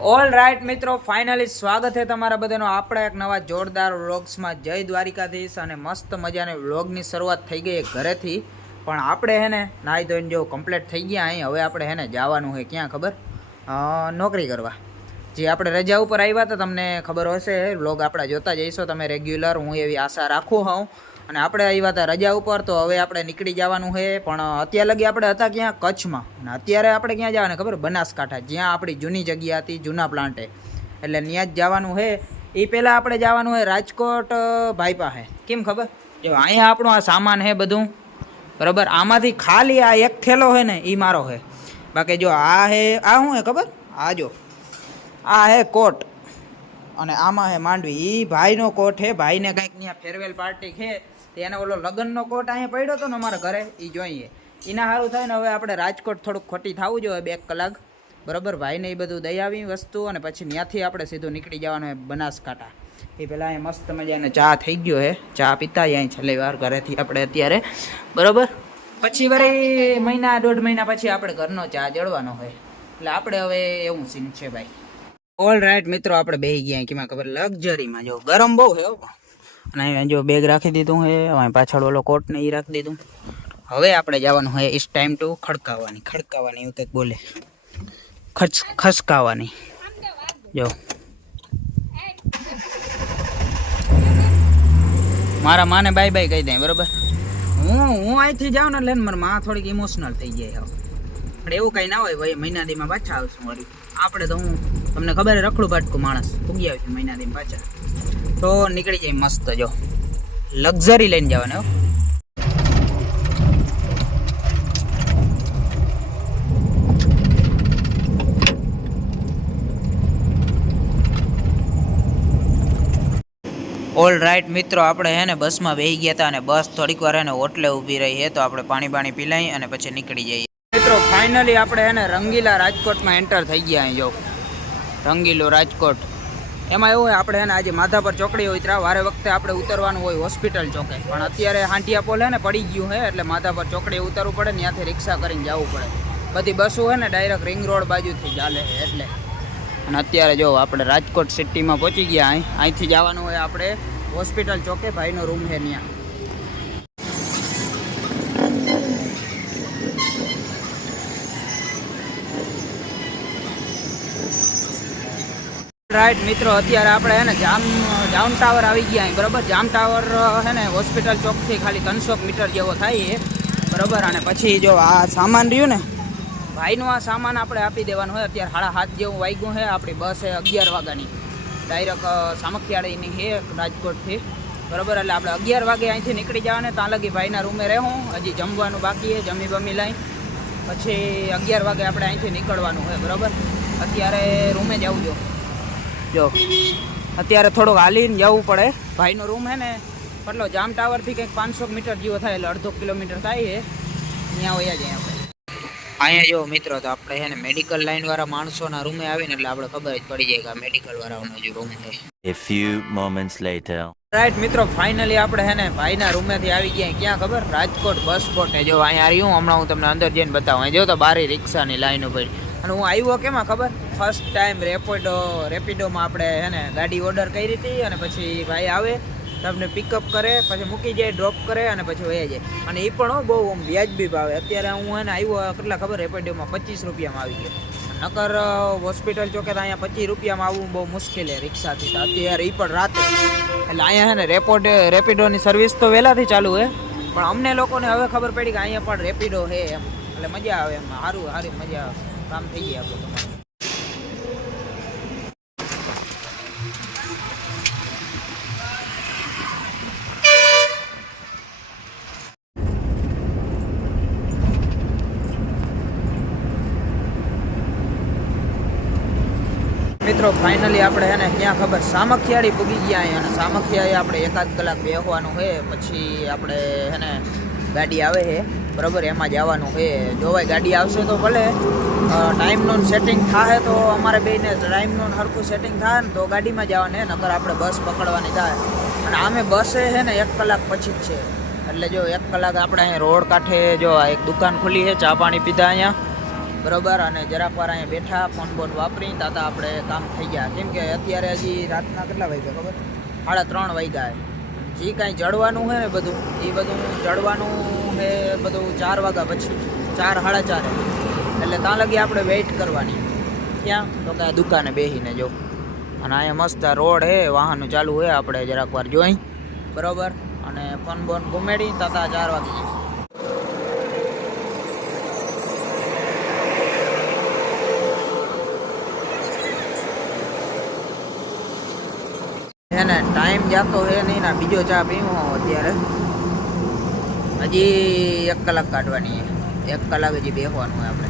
All right મિત્રો, finally સ્વાગત છે તમારા બધાનો આપણા એક નવા જોરદાર વ્લોગ્સમાં. જય દ્વારિકાધીશ. અને મસ્ત મજાની વ્લોગની શરૂઆત થઈ ગઈ ઘરેથી. પણ આપણે હે ને નાહી ધોઈને જો કમ્પ્લીટ થઈ ગયા અહીં. હવે આપણે હે ને જવાનું છે ક્યાં ખબર? નોકરી કરવા. જે આપણે રજા ઉપર આવ્યા હતા તમને ખબર હશે, વ્લોગ આપણા જોતા જઈશો તમે રેગ્યુલર, હું એવી આશા રાખું હોઉં. અને આપણે આવ્યા હતા રજા ઉપર, તો હવે આપણે નીકળી જવાનું છે. પણ અત્યાર લગી આપણે હતા ક્યાં? કચ્છમાં. અને અત્યારે આપણે ક્યાં જવાના ખબર? બનાસકાંઠા, જ્યાં આપણી જૂની જગ્યા હતી, જૂના પ્લાન્ટે. એટલે ત્યાં જ જવાનું છે. એ પહેલાં આપણે જવાનું છે રાજકોટ ભાઈ પાસે. કેમ ખબર? જો અહીંયા આપણો આ સામાન છે બધું, બરાબર. આમાંથી ખાલી આ એક થેલો છે ને એ મારો છે. બાકી જો આ છે, આ શું છે ખબર? આ જો આ હે કોટ, અને આમાં હે માંડવી. એ ભાઈનો કોટ છે. ભાઈને કંઈક ત્યાં ફેરવેલ પાર્ટી છે, તેને ઓલો લગ્નનો કોટ અહીંયા પડ્યો હતો ને અમારા ઘરે, એ જોઈએ. એના સારું થાય ને હવે આપણે રાજકોટ થોડુંક ખોટી થવું જોઈએ 2 કલાક, બરાબર. ભાઈને એ બધું દઈ આવી વસ્તુ, અને પછી ત્યાંથી આપણે સીધું નીકળી જવાનું હોય બનાસકાંઠા. એ પહેલાં અહીંયા મસ્ત મજાને ચા થઈ ગયો છે, ચા પીતા અહીં છેલ્લી વાર ઘરેથી આપણે અત્યારે, બરાબર. પછી વળી મહિના 1.5 મહિના પછી આપણે ઘરનો ચા જળવાનો હોય. એટલે આપણે હવે એવું સીન છે ભાઈ. ઓલ રાઈટ મિત્રો, આપણે બેસી ગયા કેમાં ખબર? લક્ઝરીમાં. જો ગરમ બહુ છે. અને અહીંયા જો બેગ રાખી દીધું છે, અહીં પાછળ ઓલો કોટ ને એ રાખી દીધું. હવે આપણે જવાનું હોય ઇસ ટાઈમ ટુ ખડકાવાની એવું કંઈક બોલે, ખસકાવાની. જો મારા માને બાય બાય કહી દે, બરાબર. હું અહીંથી જાઉં ને એટલે મારા માં થોડીક ઇમોશનલ થઈ જાય. પણ એવું કંઈ ના હોય ભાઈ, મહિના દીમાં પાછા આવશું વળી. આપણે તો હું તમને ખબર રખડું બાટકું માણસ ઉગી આવશું મહિના દીમાં પાછા. તો નીકળી જાય મસ્ત. જો લક્ઝરી લઈને જવાને હો. ઓલ રાઈટ મિત્રો, આપણે હે ને બસમાં બેસી ગયા હતા, અને બસ થોડીક વાર હે ને હોટલે ઊભી રહી છે, તો આપણે પાણી પી લઈએ અને પછી નીકળી જઈએ. મિત્રો ફાઇનલી આપણે હે ને રંગીલા રાજકોટમાં એન્ટર થઈ ગયા. અહીં જો રંગીલો રાજકોટ. એમાં એવું હોય, આપણે હે ને આજે માધાપર ચોકડી ઉતરા, વારે વખતે આપણે ઉતરવાનું હોય હોસ્પિટલ ચોકે. પણ અત્યારે હાંટિયા પોલ હે ને પડી ગયું છે, એટલે માધાપર ચોકડી ઉતરવું પડે, ત્યાંથી રિક્ષા કરીને જવું પડે. બધી બસો હે ને ડાયરેક્ટ રિંગ રોડ બાજુથી ચાલે છે એટલે. અને અત્યારે જો આપણે રાજકોટ સિટીમાં પહોંચી ગયા. અહીંથી જવાનું હોય આપણે હોસ્પિટલ ચોકે, ભાઈનો રૂમ છે ત્યાં. રાઈટ મિત્રો, અત્યારે આપણે હે ને જામ ટાવર આવી ગયા અહીં, બરાબર. જામ ટાવર હે ને હોસ્પિટલ ચોકથી ખાલી 300 મીટર જેવો થાય છે, બરાબર. અને પછી જો આ સામાન રહ્યું ને ભાઈનું, આ સામાન આપણે આપી દેવાનું હોય. અત્યારે 7:30 જેવું વાગ્યું છે. આપણી બસ છે 11 વાગ્યાની, ડાયરેક્ટ સામખિયાળીની છે રાજકોટથી, બરાબર. એટલે આપણે 11 વાગે અહીંથી નીકળી જવાને. ત્યાં લગી ભાઈના રૂમે રહેવું. હજી જમવાનું બાકી છે, જમી બમી લઈ પછી 11 વાગે આપણે અહીંથી નીકળવાનું હોય, બરાબર. અત્યારે રૂમે જવું જો અત્યારે થોડુંક હાલીને જવું પડે. ભાઈનો રૂમ છે ને કેટલો જામ ટાવરથી કંઈક 500 મીટર જેવો થાય, એટલે 1/2 કિલોમીટર થાય છે. ત્યાં વયા જાય આપણે. અહીંયા જો મિત્રો, તો આપણે છે ને મેડિકલ લાઈન વાળા માણસોના રૂમે આવીને એટલે આપણે ખબર જ પડી જાય કે આ મેડિકલ વાળાનો જ રૂમ છે. A few moments later. Right મિત્રો, ફાઇનલી આપણે છે ને ભાઈના રૂમેથી આવી ગયા. ક્યાં ખબર? રાજકોટ બસ સ્પોટે. જો અહીંયા રહ્યું, હમણાં હું તમને અંદર જઈને બતાવું. અહીં જો તો બારી રિક્ષાની લાઈન ઉપર. અને હું આવ્યો કેમાં ખબર? ફર્સ્ટ ટાઈમ રેપિડોમાં આપણે છે ને ગાડી ઓર્ડર કરી હતી. અને પછી ભાઈ આવે, તમને પિકઅપ કરે, પછી મૂકી જાય, ડ્રોપ કરે, અને પછી વહી જાય. અને એ પણ બહુ વ્યાજબી ભાવે. અત્યારે હું એને આવ્યો કેટલા ખબર? રેપિડોમાં 25 રૂપિયામાં આવી ગયો. નકર હોસ્પિટલ ચોકે તો અહીંયા 25 રૂપિયામાં આવવું બહુ મુશ્કેલ છે રિક્ષાથી. તો અત્યારે એ પણ રાતે. એટલે અહીંયા છે ને રેપિડોની સર્વિસ તો વહેલાથી ચાલુ હોય, પણ અમને લોકોને હવે ખબર પડી કે અહીંયા પણ રેપિડો છે એમ. એટલે મજા આવે એમ. સારી મજા આવે. કામ થઈ જાય આપણું તમારું. મિત્રો ફાઇનલી આપણે હે ને ક્યાં ખબર? સામખિયાળી પૂગી ગયા અહીંયા. અને સામખિયાળી આપણે 1-8 કલાક બેસવાનું છે. પછી આપણે હે ને ગાડી આવે છે, બરાબર, એમાં જવાનું છે. જોવાય ગાડી આવશે તો ભલે ટાઈમનું સેટિંગ થાય, તો અમારે બેને ટાઈમનું સરખું સેટિંગ થાય ને તો ગાડીમાં જવાનું. નકર આપણે બસ પકડવાની થાય. અને આમે બસે છે ને 1 કલાક પછી જ છે. એટલે જો 1 કલાક આપણે અહીંયા રોડ કાંઠે જો એક દુકાન ખુલી છે, ચા પાણી પીધા અહીંયા. બરોબર. અને જરાક વાર અહીંયા બેઠા ફોન બોન વાપરી તાતા આપણે કામ થઈ ગયા. કેમ કે અત્યારે હજી રાતના કેટલા વાગ્યા ખબર? 3:30 વાગ્યા. જે કાંઈ જડવાનું છે ને બધું એ બધું જડવાનું છે બધું 4 વાગ્યા પછી, 4 સાડા 4. એટલે ત્યાં લગી આપણે વેઇટ કરવાની. ક્યાં? તો કે આ દુકાને બેસીને જો. અને અહીંયા મસ્ત રોડ છે, વાહનો ચાલુ હોય, આપણે જરાક વાર જોઈ બરોબર. અને ફોન બોન ઘુમેડી તાતા 4 વાગી છે ને. ટાઈમ જાતો હે નહીં ના. બીજો ચા પીવો અત્યારે. હજી 1 કલાક કાઢવાની છે. 1 કલાક હજી બેસવાનું હોય આપણે.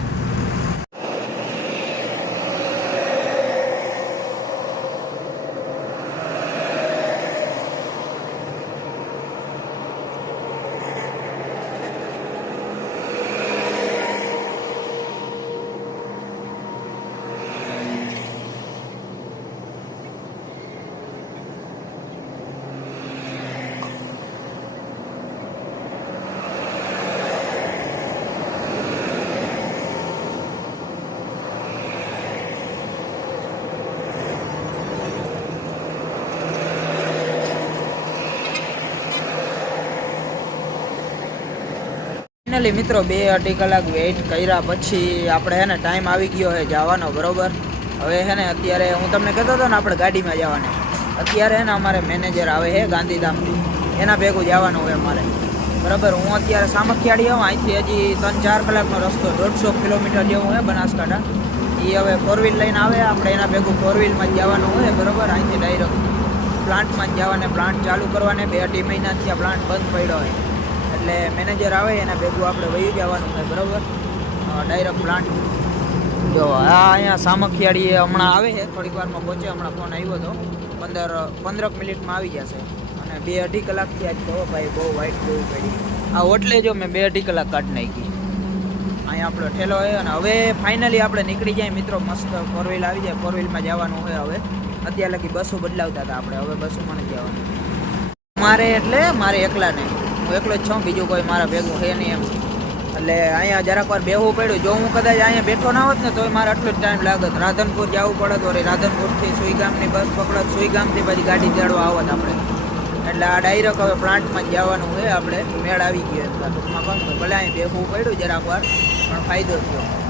ફાઇનલી મિત્રો 2-2.5 કલાક વેઇટ કર્યા પછી આપણે છે ને ટાઈમ આવી ગયો છે જવાનો બરોબર. હવે છે ને અત્યારે હું તમને કહેતો હતો ને આપણે ગાડીમાં જવાને. અત્યારે છે ને અમારે મેનેજર આવે છે ગાંધીધામથી, એના ભેગું જવાનું હોય અમારે બરાબર. હું અત્યારે સામખિયાળી આવું, અહીંથી હજી 3-4 કલાકનો રસ્તો, 150 કિલોમીટર જેવું છે બનાસકાંઠા. એ હવે 4 વ્હીલ લઈને આવે, આપણે એના ભેગું 4 વ્હીલમાં જ જવાનું હોય બરાબર. અહીંથી ડાયરેક્ટ પ્લાન્ટમાં જ જવાને, પ્લાન્ટ ચાલુ કરવાને. 2-2.5 મહિનાથી આ પ્લાન્ટ બંધ પડ્યો હોય એટલે મેનેજર આવે એના ભેગું આપણે વહી જવાનું હોય બરાબર. ડાયરેક્ટ પ્લાન્ટ જો આ અહીંયા સામખિયાળી હમણાં આવે છે, થોડીક વારમાં પહોંચે. હમણાં ફોન આવ્યો હતો, 15 મિનિટમાં આવી જશે. અને 2-2.5 કલાકથી આજ તો ભાઈ બહુ વાઇટ જોવી પડી. આ ઓટલે જો મેં 2-2.5 કલાક કાઢી નાખી. અહીંયા આપણો ઠેલો હોય. અને હવે ફાઇનલી આપણે નીકળી જાય મિત્રો. મસ્ત 4 વ્હીલ આવી જાય, 4 વ્હીલમાં જવાનું હોય. હવે અત્યારે લગી બસો બદલાવતા હતા આપણે, હવે બસોમાં નથી જવાનું. મારે એકલા નહીં, હું એકલો જ છું, બીજું કોઈ મારા ભેગું છે નહીં એમ. એટલે અહીંયા જરાક વાર બેહવું પડ્યું. જો હું કદાચ અહીંયા બેઠો ના હોત ને તો મારે આટલો જ ટાઈમ લાગત. રાધનપુર જવું પડે તો રાધનપુરથી સુઈગામની બસ પકડત, સુઈગામથી પછી ગાડી ચડવા આવત આપણે. એટલે આ ડાયરેક્ટ હવે પ્લાન્ટમાં જ જવાનું હોય આપણે. મેળ આવી ગયો ટૂંકમાં કહું તો. ભલે અહીં બેહવું પડ્યું જરાક વાર, પણ ફાયદો થયો.